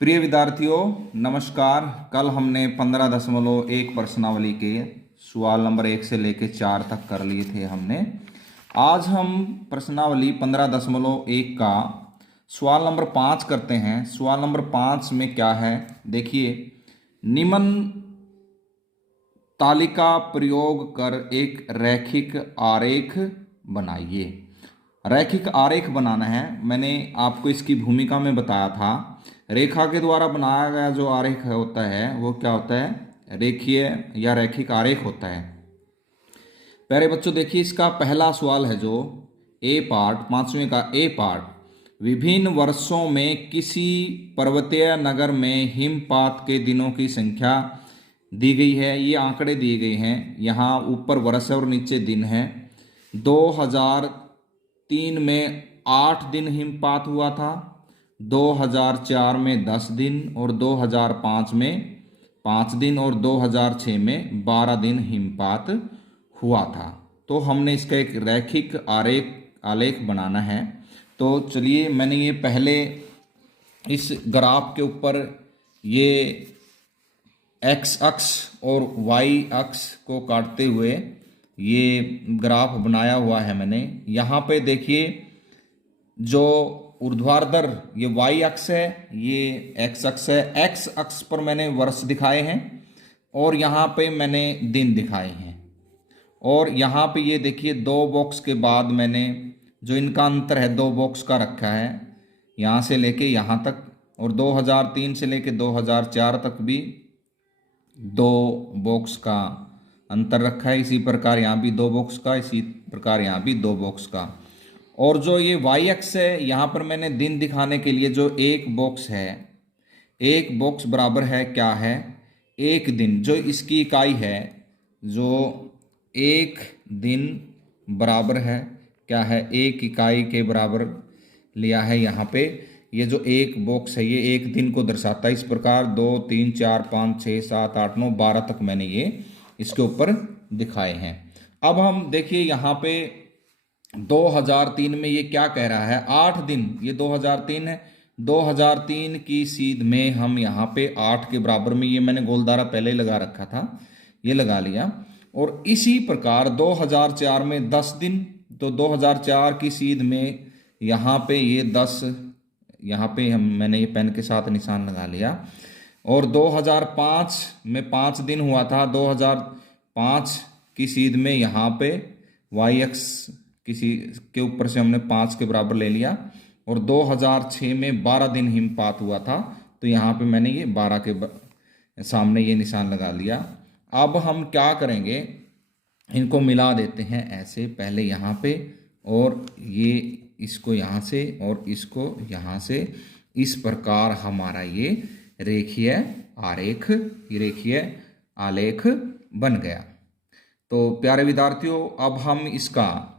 प्रिय विद्यार्थियों, नमस्कार। कल हमने 15.1 प्रश्नावली के सवाल नंबर 1 से लेकर 4 तक कर लिए थे हमने। आज हम प्रश्नावली 15.1 का सवाल नंबर 5 करते हैं। सवाल नंबर 5 में क्या है, देखिए। निम्न तालिका प्रयोग कर एक रैखिक आरेख बनाइए। रैखिक आरेख बनाना है। मैंने आपको इसकी भूमिका में बताया था। रेखा के द्वारा बनाया गया जो आरेख होता है वो क्या होता है, रेखीय या रैखिक आरेख होता है। प्यारे बच्चों, देखिए इसका पहला सवाल है जो ए पार्ट, 5वें का ए पार्ट। विभिन्न वर्षों में किसी पर्वतीय नगर में हिमपात के दिनों की संख्या दी गई है। ये आंकड़े दिए गए हैं। यहाँ ऊपर वर्ष और नीचे दिन है। 2003 में 8 दिन हिमपात हुआ था, 2004 में 10 दिन और 2005 में 5 दिन और 2006 में 12 दिन हिमपात हुआ था। तो हमने इसका एक रैखिक आलेख बनाना है। तो चलिए, मैंने ये पहले इस ग्राफ के ऊपर ये एक्स अक्ष और वाई अक्ष को काटते हुए ये ग्राफ बनाया हुआ है मैंने। यहाँ पे देखिए, जो ऊर्ध्वाधर ये वाई अक्ष है, ये एक्स अक्ष है। एक्स अक्ष पर मैंने वर्ष दिखाए हैं और यहाँ पे मैंने दिन दिखाए हैं। और यहाँ पे ये देखिए, 2 बॉक्स के बाद मैंने जो इनका अंतर है 2 बॉक्स का रखा है, यहाँ से लेके यहाँ तक। और 2003 से लेके 2004 तक भी 2 बॉक्स का अंतर रखा है। इसी प्रकार यहाँ भी 2 बॉक्स का, इसी प्रकार यहाँ भी 2 बॉक्स का। और जो ये वाई एक्स है, यहाँ पर मैंने दिन दिखाने के लिए जो एक बॉक्स है, एक बॉक्स बराबर है क्या है, एक दिन। जो इसकी इकाई है, जो एक दिन बराबर है क्या है, एक इकाई के बराबर लिया है। यहाँ पे ये जो एक बॉक्स है ये एक दिन को दर्शाता है। इस प्रकार 2, 3, 4, 5, 6, 7, 8, 9, 12 तक मैंने ये इसके ऊपर दिखाए हैं। अब हम देखिए यहाँ पे 2003 में ये क्या कह रहा है, 8 दिन। ये 2003 है। 2003 की सीध में हम यहाँ पे 8 के बराबर में, ये मैंने गोलदारा पहले ही लगा रखा था, ये लगा लिया। और इसी प्रकार 2004 में 10 दिन, तो 2004 की सीध में यहाँ पे ये 10, यहाँ पे मैंने ये पेन के साथ निशान लगा लिया। और 2005 में 5 दिन हुआ था। 2005 की सीध में यहाँ पे वाई एक्स किसी के ऊपर से हमने 5 के बराबर ले लिया। और 2006 में 12 दिन हिमपात हुआ था, तो यहाँ पे मैंने ये 12 के सामने ये निशान लगा लिया। अब हम क्या करेंगे, इनको मिला देते हैं ऐसे, पहले यहाँ पे और ये इसको यहाँ से और इसको यहाँ से। इस प्रकार हमारा ये रेखीय आरेख, ये रेखीय आलेख बन गया। तो प्यारे विद्यार्थियों, अब हम इसका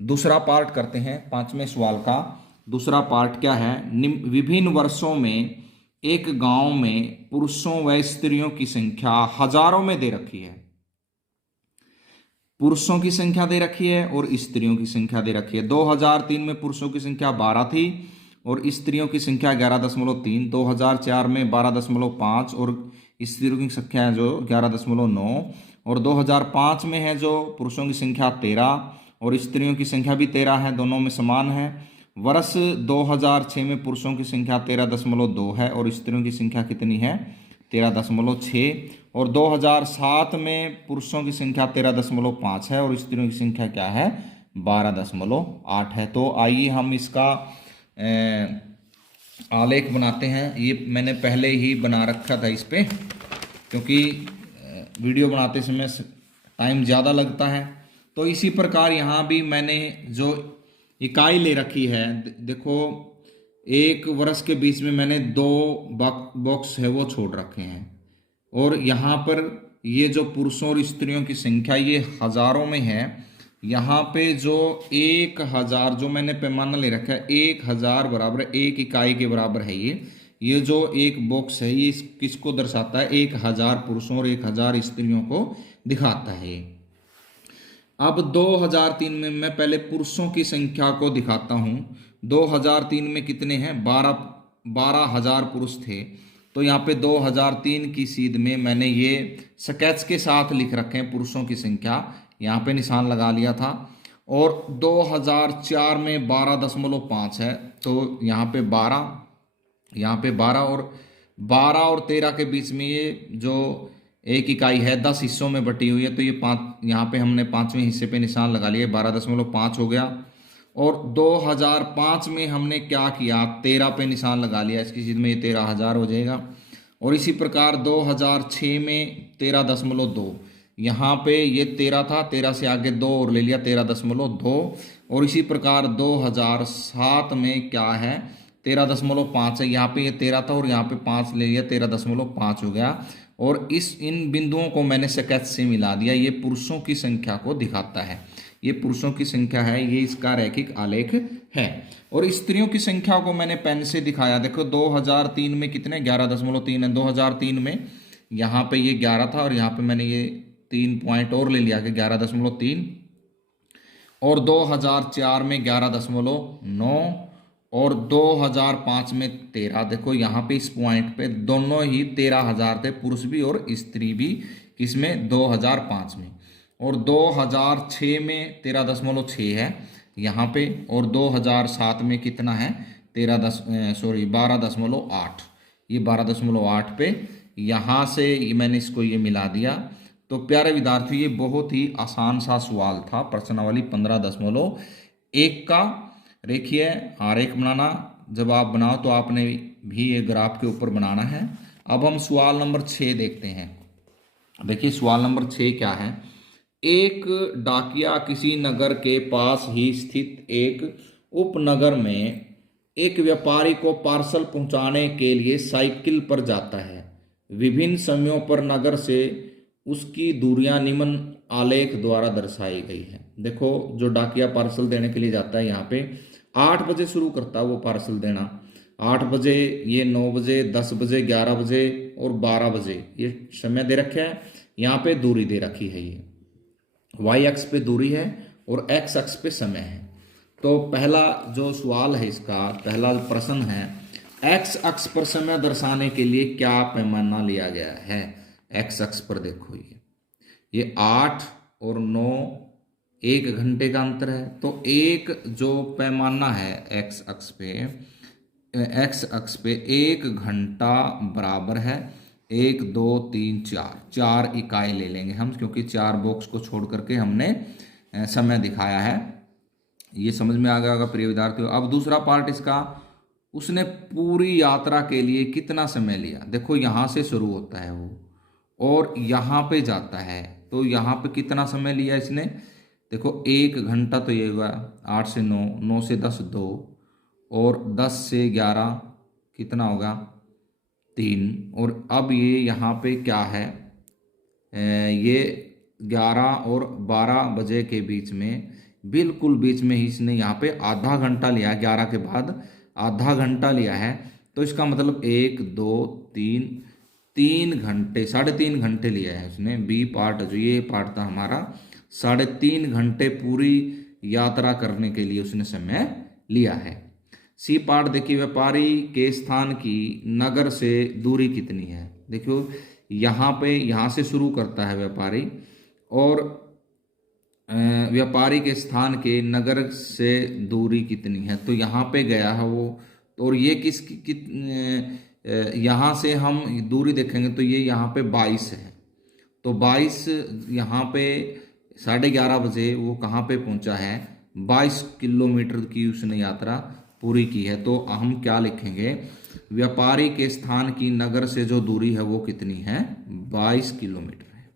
दूसरा पार्ट करते हैं। 5वें सवाल का दूसरा पार्ट क्या है, विभिन्न वर्षों में एक गांव में पुरुषों व स्त्रियों की संख्या हजारों में दे रखी है। पुरुषों की संख्या दे रखी है और स्त्रियों की संख्या दे रखी है। 2003 में पुरुषों की संख्या 12 थी और स्त्रियों की संख्या 11.3। 2004 में 12.5 और स्त्रियों की संख्या जो 11.9। और 2005 में है जो पुरुषों की संख्या 13 और स्त्रियों की संख्या भी 13 है, दोनों में समान है। वर्ष 2006 में पुरुषों की संख्या 13.2 है और स्त्रियों की संख्या कितनी है, 13.6। और 2007 में पुरुषों की संख्या 13.5 है और स्त्रियों की संख्या क्या है, 12.8 है। तो आइए हम इसका आलेख बनाते हैं। ये मैंने पहले ही बना रखा था इस पे, क्योंकि वीडियो बनाते समय टाइम ज़्यादा लगता है। तो इसी प्रकार यहाँ भी मैंने जो इकाई ले रखी है, देखो एक वर्ष के बीच में मैंने 2 बॉक्स है वो छोड़ रखे हैं। और यहाँ पर ये जो पुरुषों और स्त्रियों की संख्या ये हजारों में है। यहाँ पे जो 1000 जो मैंने पैमाना ले रखा है, 1000 बराबर 1 इकाई के बराबर है। ये जो एक बॉक्स है ये किसको दर्शाता है, 1000 पुरुषों और 1000 स्त्रियों को दिखाता है। अब 2003 में मैं पहले पुरुषों की संख्या को दिखाता हूँ। 2003 में कितने हैं, 12 12,000 पुरुष थे। तो यहाँ पे 2003 की सीध में मैंने ये स्केच के साथ लिख रखे हैं पुरुषों की संख्या, यहाँ पे निशान लगा लिया था। और 2004 में 12.5 है, तो यहाँ पे 12, यहाँ पे 12 और 13 के बीच में ये जो एक इकाई है 10 हिस्सों में बटी हुई है, तो ये 5, यहाँ पे हमने 5वें हिस्से पे निशान लगा लिया, 12.5 हो गया। और 2005 में हमने क्या किया, 13 पे निशान लगा लिया, इसकी चीज में ये 13,000 हो जाएगा। और इसी प्रकार 2006 में 13.2, यहाँ पे ये 13 था, 13 से आगे 2 और ले लिया, 13.2। और इसी प्रकार 2007 में क्या है, 13.5 है, यहाँ पे ये 13 था और यहाँ पे 5 ले लिया, 13.5 हो गया। और इन बिंदुओं को मैंने स्केच से मिला दिया, ये पुरुषों की संख्या को दिखाता है, ये पुरुषों की संख्या है, ये इसका रैखिक आलेख है। और स्त्रियों की संख्या को मैंने पेन से दिखाया, देखो 2003 में कितने, 11.3 है। 2003 में यहाँ पे ये 11 था और यहाँ पे मैंने ये 3 पॉइंट और ले लिया कि 11.3। और 2004 में 11.9 और 2005 में 13। देखो यहाँ पे इस पॉइंट पे दोनों ही 13,000 थे, पुरुष भी और स्त्री भी, किसमें, 2005 में। और 2006 में 13.6 है यहाँ पे। और 2007 में कितना है, 12.8, ये 12.8 पे यहाँ से मैंने इसको ये मिला दिया। तो प्यारे विद्यार्थियों, ये बहुत ही आसान सा सवाल था, प्रश्नावली 15.1 का रेखीय आरेख बनाना। जब आप बनाओ तो आपने भी ये ग्राफ के ऊपर बनाना है। अब हम सवाल नंबर 6 देखते हैं। देखिए सवाल नंबर 6 क्या है, एक डाकिया किसी नगर के पास ही स्थित एक उपनगर में एक व्यापारी को पार्सल पहुंचाने के लिए साइकिल पर जाता है। विभिन्न समयों पर नगर से उसकी दूरियां निम्न आलेख द्वारा दर्शाई गई है। देखो जो डाकिया पार्सल देने के लिए जाता है, यहाँ पे 8 बजे शुरू करता है वो पार्सल देना, 8 बजे, ये 9 बजे, 10 बजे, 11 बजे और 12 बजे ये समय दे रखे है। यहाँ पे दूरी दे रखी है, ये वाई अक्ष पे दूरी है और एक्स अक्ष पे समय है। तो पहला जो सवाल है, इसका पहला प्रश्न है, एक्स अक्ष पर समय दर्शाने के लिए क्या पैमाना लिया गया है। एक्स अक्ष पर देखो ये 8 और 9 1 घंटे का अंतर है। तो एक जो पैमाना है एक्स अक्ष पे 1 घंटा बराबर है 1 2 3 4 इकाई ले लेंगे हम, क्योंकि 4 बॉक्स को छोड़ करके हमने समय दिखाया है। ये समझ में आ गया होगा प्रिय विद्यार्थियों। अब दूसरा पार्ट इसका, उसने पूरी यात्रा के लिए कितना समय लिया। देखो यहाँ से शुरू होता है वो और यहाँ पे जाता है, तो यहाँ पे कितना समय लिया इसने। देखो 1 घंटा तो ये हुआ 8 से 9, 9 से 10 2 और 10 से 11 कितना होगा 3। और अब ये यहाँ पे क्या है, ये 11 और 12 बजे के बीच में, बिल्कुल बीच में ही इसने यहाँ पे आधा घंटा लिया है, 11 के बाद आधा घंटा लिया है। तो इसका मतलब 1 2 3 घंटे, 3.5 घंटे लिया है उसने। बी पार्ट जो ये पार्ट था हमारा, 3.5 घंटे पूरी यात्रा करने के लिए उसने समय लिया है। सी पार्ट देखिए, व्यापारी के स्थान की नगर से दूरी कितनी है। देखो यहाँ पे, यहाँ से शुरू करता है व्यापारी और व्यापारी के स्थान के नगर से दूरी कितनी है, तो यहाँ पे गया है वो। और ये यहाँ से हम दूरी देखेंगे तो ये यहाँ पे 22 है। तो 22 यहाँ पे 11:30 बजे वो कहाँ पे पहुँचा है, 22 किलोमीटर की उसने यात्रा पूरी की है। तो हम क्या लिखेंगे, व्यापारी के स्थान की नगर से जो दूरी है वो कितनी है, 22 किलोमीटर है।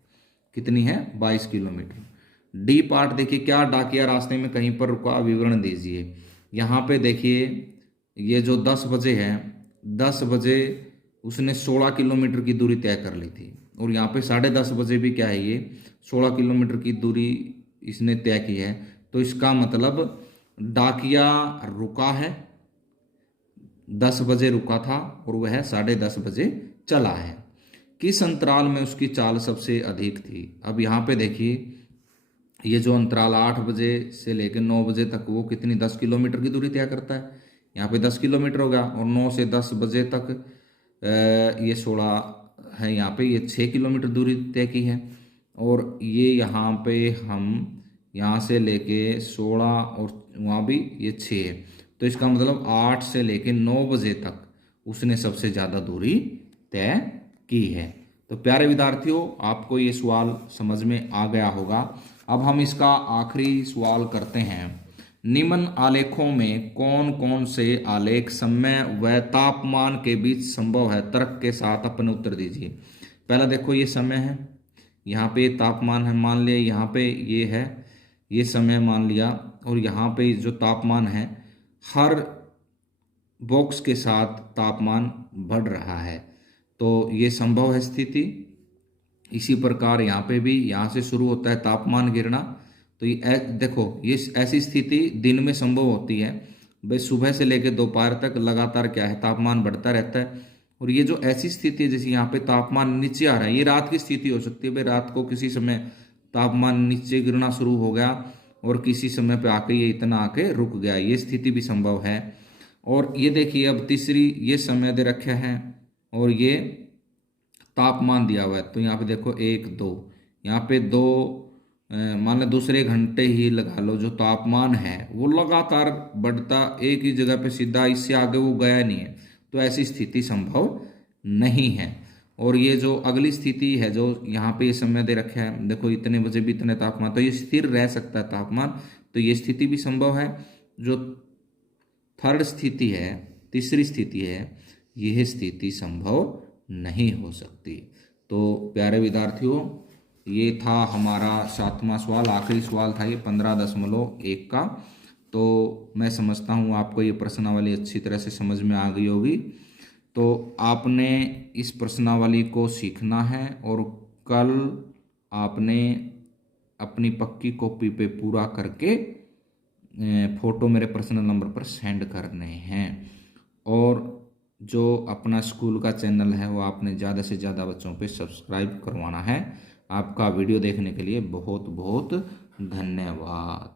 कितनी है, 22 किलोमीटर। डी पार्ट देखिए, क्या डाकिया रास्ते में कहीं पर रुका, विवरण दीजिए। यहाँ पे देखिए ये जो 10 बजे है, 10 बजे उसने 16 किलोमीटर की दूरी तय कर ली थी। और यहाँ पे 10:30 बजे भी क्या है, ये 16 किलोमीटर की दूरी इसने तय की है। तो इसका मतलब डाकिया रुका है, 10 बजे रुका था और वह 10:30 बजे चला है। किस अंतराल में उसकी चाल सबसे अधिक थी। अब यहाँ पे देखिए ये जो अंतराल 8 बजे से लेकर 9 बजे तक, वो कितनी 10 किलोमीटर की दूरी तय करता है। यहाँ पे 10 किलोमीटर हो गया, और 9 से 10 बजे तक ये 16 है, यहाँ पे ये 6 किलोमीटर दूरी तय की है। और ये यहाँ पे हम यहाँ से लेके 16 और वहाँ भी ये 6 है, तो इसका मतलब 8 से लेके 9 बजे तक उसने सबसे ज़्यादा दूरी तय की है। तो प्यारे विद्यार्थियों, आपको ये सवाल समझ में आ गया होगा। अब हम इसका आखिरी सवाल करते हैं। निम्न आलेखों में कौन कौन से आलेख समय व तापमान के बीच संभव है? तर्क के साथ अपने उत्तर दीजिए। पहला देखो, ये समय है, यहाँ पे तापमान है, मान लिया यहाँ पे ये है, ये समय मान लिया, और यहाँ पे जो तापमान है, हर बॉक्स के साथ तापमान बढ़ रहा है, तो ये संभव है स्थिति। इसी प्रकार यहाँ पे भी, यहाँ से शुरू होता है तापमान गिरना, तो ये देखो, ये ऐसी स्थिति दिन में संभव होती है भाई, सुबह से लेकर दोपहर तक लगातार क्या है, तापमान बढ़ता रहता है। और ये जो ऐसी स्थिति है, जैसे यहाँ पे तापमान नीचे आ रहा है, ये रात की स्थिति हो सकती है भाई, रात को किसी समय तापमान नीचे गिरना शुरू हो गया और किसी समय पे आके ये इतना आके रुक गया, ये स्थिति भी संभव है। और ये देखिए, अब तीसरी, ये समय दे रखे हैं और ये तापमान दिया हुआ है, तो यहाँ पे देखो 1 2, यहाँ पे 2, मान लो दूसरे घंटे ही लगा लो, जो तापमान है वो लगातार बढ़ता एक ही जगह पे सीधा, इससे आगे वो गया नहीं है, तो ऐसी स्थिति संभव नहीं है। और ये जो अगली स्थिति है, जो यहाँ पे ये समय दे रखा है, देखो इतने बजे भी इतने तापमान, तो ये स्थिर रह सकता है तापमान, तो ये स्थिति भी संभव है। जो थर्ड स्थिति है, तीसरी स्थिति है, यह स्थिति संभव नहीं हो सकती। तो प्यारे विद्यार्थियों, ये था हमारा 7वां सवाल, आखिरी सवाल था ये 15.1 का। तो मैं समझता हूँ आपको ये प्रश्नावली अच्छी तरह से समझ में आ गई होगी। तो आपने इस प्रश्नावली को सीखना है और कल आपने अपनी पक्की कॉपी पे पूरा करके फ़ोटो मेरे पर्सनल नंबर पर सेंड करने हैं। और जो अपना स्कूल का चैनल है वो आपने ज़्यादा से ज़्यादा बच्चों पे सब्सक्राइब करवाना है। आपका वीडियो देखने के लिए बहुत बहुत धन्यवाद।